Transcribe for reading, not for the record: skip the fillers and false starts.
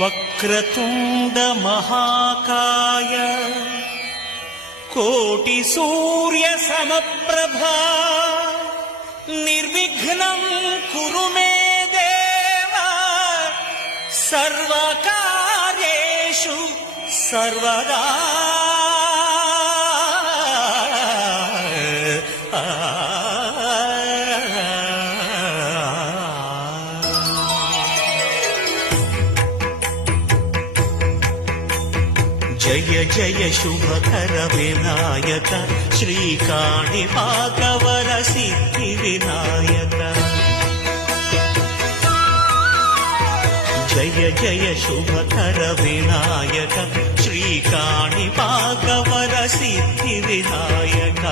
వక్రతుండ మహాకాయ కోటి సూర్య సమప్రభా నిర్విఘ్నం కురు మే దేవ సర్వకార్యేషు సర్వదా. జయ జయ శుభకర వినాయక శ్రీకాణిపాకవర సిద్ధి వినాయక. జయ జయ శుభకర వినాయక శ్రీకాణిపాకవర సిద్ధి వినాయక.